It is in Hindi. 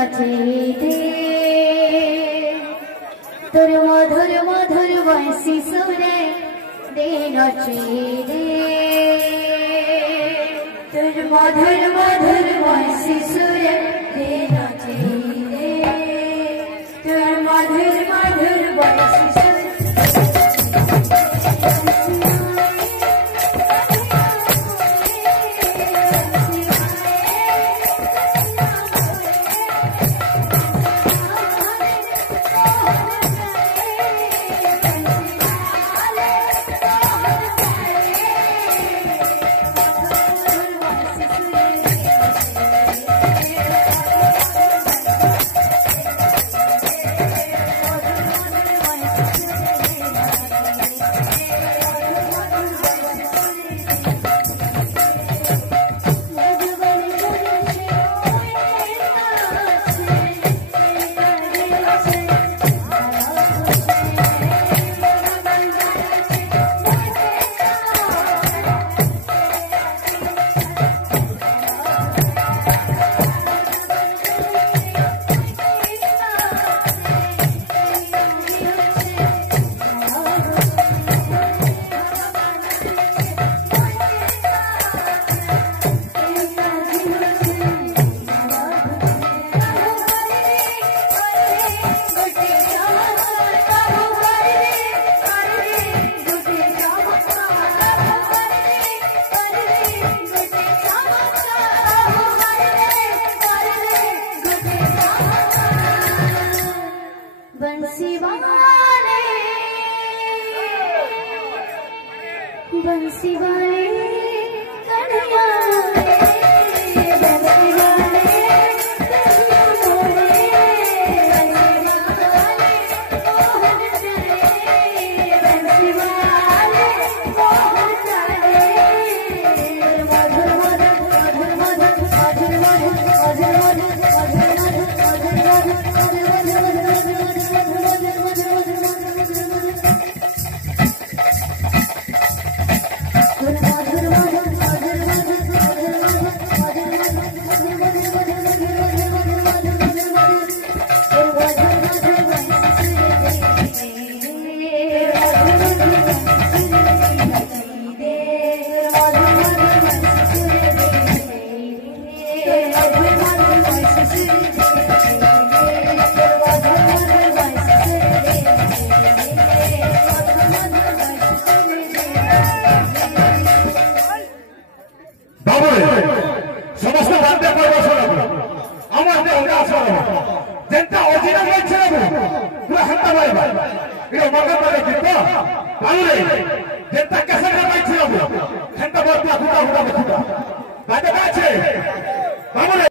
नचेते तोर मधुर मधुर बंसी सुरे दे नचेते तोर मधुर मधुर बंसी सुरे दे नचेते तोर मधुर मधुर बंसी सुरे बंसी वाले कन्हैया समस्त बात जेनता ओरिजिनल पूरा हंता भाई इरो मगर मारे कितो आलू जेनता कैसे हंता बहुत खुदा खुदा खुदा बात আছে